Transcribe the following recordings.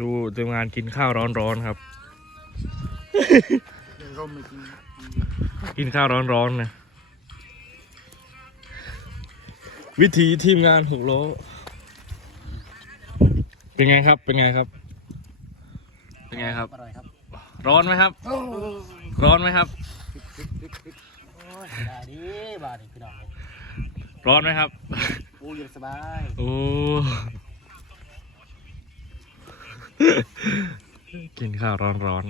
ดูทีมงานกินข้าวร้อนๆครับร่มไม่กินกินข้าวร้อนๆนะวิธีทีมงานหกโลเป็นไงครับ เป็นไงครับ เป็นไงครับอร่อยครับ ร้อนไหมครับ ร้อนไหมครับ โอ้ยได้ดีบาดนี่พี่น้องเลยร้อนไหมครับโอ้ยเย็นสบาย โอ้ กินข้าวร้อน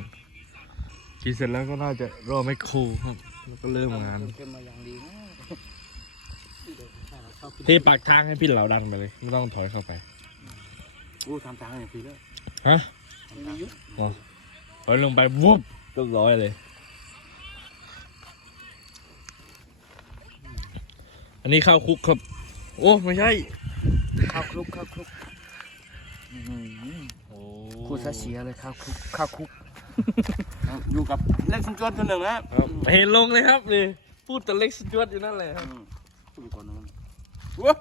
ๆ กินเสร็จแล้วก็น่าจะรอไม่ครูครับ แล้วก็เริ่มงานเค็มมาอย่างดีนะชอบกินที่ปากทางให้พี่เหล่าดันไปเลย ไม่ต้องถอยเข้าไปอู้ทำทางอย่างพี่แล้วฮะมียุอ๋อถอยลงไปวุบเรียบร้อยเลย อันนี้ข้าวคลุกครับ โอ้ ไม่ใช่ ข้าวคลุกข้าวคลุกอื้อหือโอ้ พูดซะเสียเลยข้าวคลุกข้าวคลุกอยู่กับเล็กสุนทรคนหนึ่งนะเห็นลงเลยครับนี่พูดแต่เล็กสจวดอยู่นั่นเลยครับอืมพูดก่อนนะมันว้า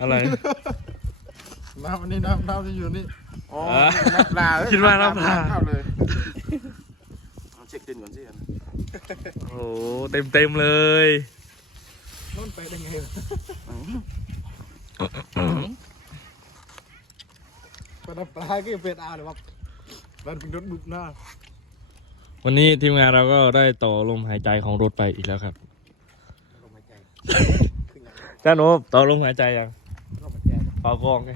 อะไรน้ำอันนี้น้ำน้ำที่อยู่นี่อ๋ออ่าน้ำปลาเอ้ยคิดว่าน้ำปลาเข้าเลยเอาเช็คดินก่อนสิอันโอ้เต็มเต็มๆเลยนู่นไปได้ไงวะอืมไปน้ำปลาก็เป็นอาเลยวะมันเป็นรถบุกหน้าวันนี้ทีมงานเราก็ได้ต่อลมหายใจของรถไปอีกแล้วครับลมหายใจจ้าโนบต่อลมหายใจยังลมหายใจเป่ากล้องไง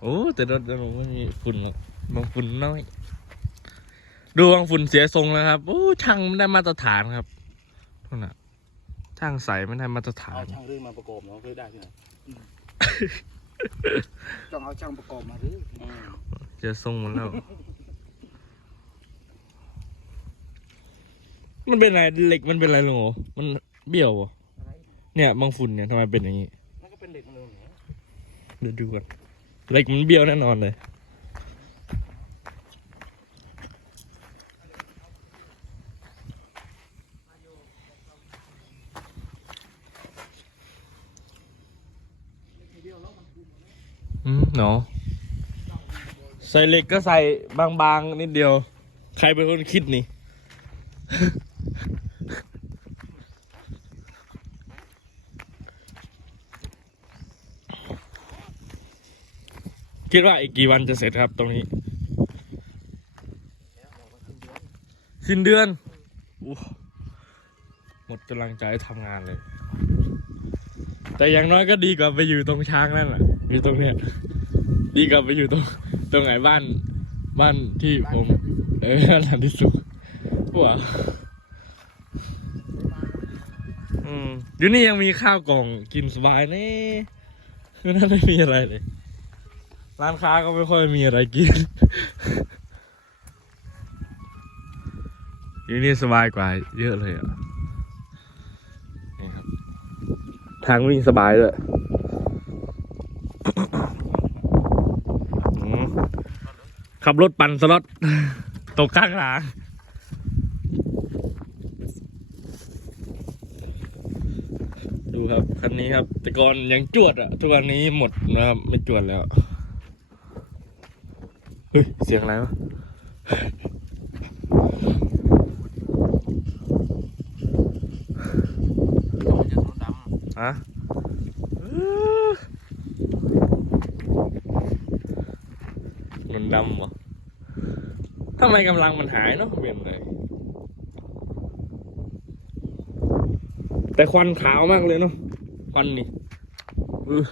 โอ้แต่รถเราไม่มีฝุ่นหรอกบางฝุ่นน้อยดูบางฝุ่นเสียทรงแล้วครับโอ้ช่างไม่ได้มาตรฐานครับนั่นน่ะช่างใส่ไม่ได้มาตรฐาเอานช่างเรื่องมาประกอบเนาะเคยได้ที่ไหน ต้องเอาช่างประกอบมาหรืออืมเสียทรงหมดแล้ว มันเป็นอะไรเหล็กมันเป็นอะไรลุงโอมันเบี้ยวเหรออะไรเนี่ยบางฝุ่นเนี่ยทำไมเป็นอย่างนี้มันก็เป็นเด็กมันเลยเนี่ยเดี๋ยวดูก่อนเหล็กมันเบี้ยวแน่นอนเลย นาะใส่เหล็กก็ใส่บางๆนิดเดียว ใครเป็นคนคิดนี่ คิดว่าอีกกี่วันจะเสร็จครับตรงนี้สิ้นเดือนหมดกำลังใจทำงานเลย แต่อย่างน้อยก็ดีกว่าไปอยู่ตรงช้างนั่นแหละอยู่ตรงเนี้ย ดีกว่าไปอยู่ตรงตรงไหนบ้านบ้านที่ผม เออหลังที่สุดว้าอืมอยู่นี่ยังมีข้าวกล่องกินสบายนี่นั่นไม่มีอะไรเลย ร้านค้าก็ไม่ค่อยมีอะไรกิน อยู่นี่สบายกว่าเยอะเลยอะนี่ครับ ทางวิ่งสบายด้วย อืม ขับรถปั่นสล็อตตกข้างทางดูครับคันนี้ครับ แต่ก่อนยังจวดอะทุกวันนี้หมดนะครับ ไม่จวดแล้ว เฮ้ย เสียงอะไรวะมันจะ ดำฮะนนดำเหรอทำไมกำลังมันหายเนาะเวียนเลย แต่ควันขาวมากเลยเนาะควันนี่อื้อ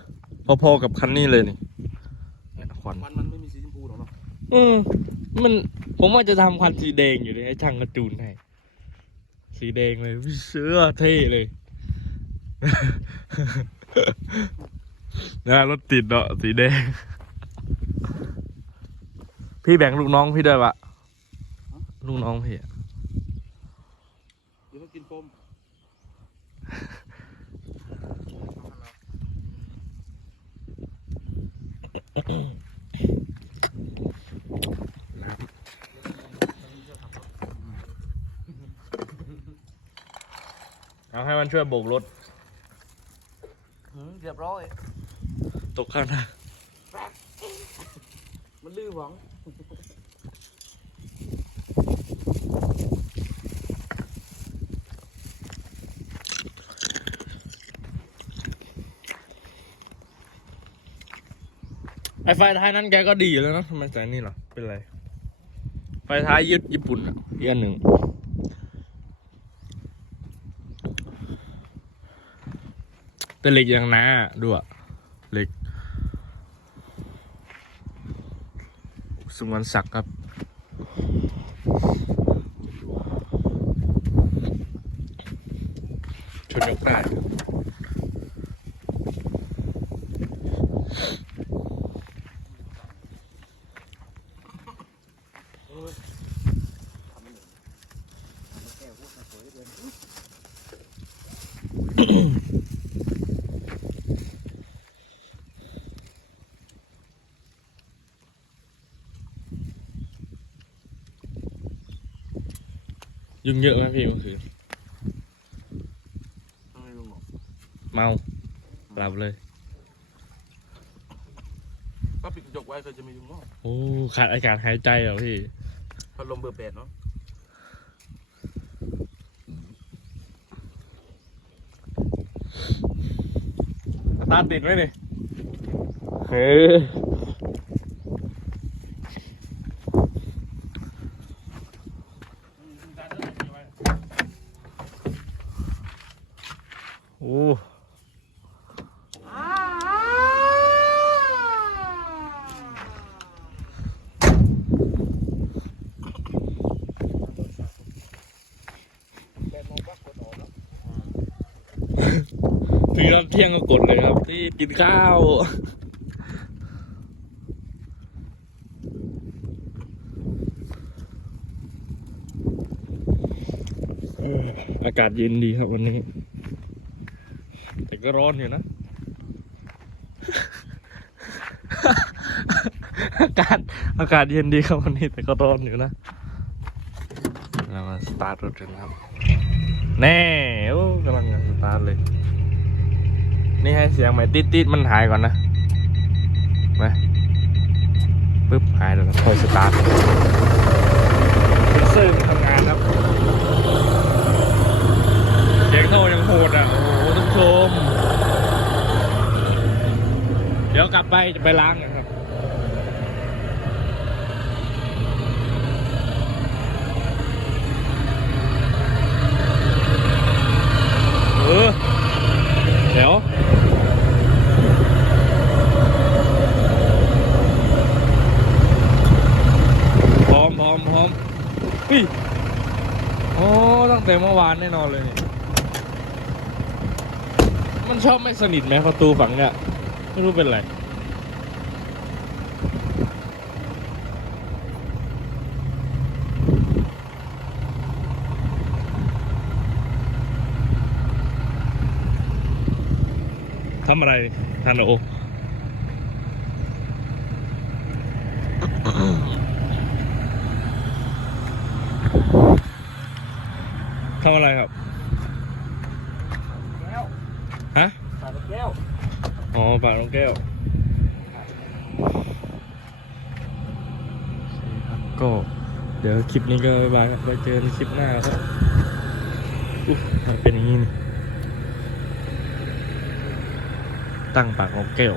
พอๆกับคันนี้เลยนี่เนี่ยควันมันมันไม่มีสีชมพูหรอกเนาะอืมมันผมว่าจะทำควันสีแดงอยู่เลยให้ช่างกระจูนให้สีแดงเลยวิเสื้อเท่เลยนะรถติดเนาะสีแดง พี่แบ่งลูกน้องพี่ด้วยปะลูกน้องพี่อะเดี๋ยวเขากินปมเอาให้มันช่วยโบกรถ หืมเรียบร้อย ตกข้างทางมันลื้อหวัง ไอไฟท้ายนั้นแกก็ดีอยู่แล้วเนอะทำไมแต่นี่เหรอเป็นไร ไฟท้ายยึดญี่ปุ่นอะอีกอันหนึ่งแต่เหล็กอย่างหนาดูอะเหล็กสงวนศักดิ์ครับชนยกได้ ยุ่งเยอะไหมพี่เมื่อคืนไม่รู้หรอกเมาหลับเลย ก็ปิดกระจกไว้ก็จะไม่ยุ่งหรอกโอ้ขาดอากาศหายใจเหรอพี่พัดลมเบอร์แปดเนาะสตาร์ทติดไหมนี่เฮ้ยโอ้ ถึงรับเที่ยงก็กดเลยครับ ที่กินข้าวอออากาศเย็นดีครับวันนี้ แต่ก็ร้อนอยู่นะ อากาศอากาศเย็นดีครับวันนี้แต่ก็ร้อนอยู่นะเรามาสตาร์ทรถกันครับ แน่โอ้กำลังจะสตาร์ทเลย นี่ให้เสียงใหม่ติดติดมันหายก่อนนะมาปึ๊บหายแล้วค่อยสตาร์ทเซนเซอร์ทำงานครับเสียงเทยังโหดอะโอ้โหทุกชม เดี๋ยวกลับไปจะไปล้างนะครับ เออ เดี๋ยว พร้อมพร้อมพร้อมอุ้ยโอ้ตั้ง แต่เมื่อวานแน่นอนเลยมันชอบไม่สนิทไหมประตูฝั่งเนี่ยไม่รู้เป็นไรทำอะไรทานโอ ทำอะไรครับแก้วฮะสายแก้ว อ๋อปากน้องแก้ว ก็ เดี๋ยวคลิปนี้ก็บายไว้เจอกันคลิปหน้าครับอุ๊ยมันเป็นอย่างนี้นี่ตั้งปากนกแก้ว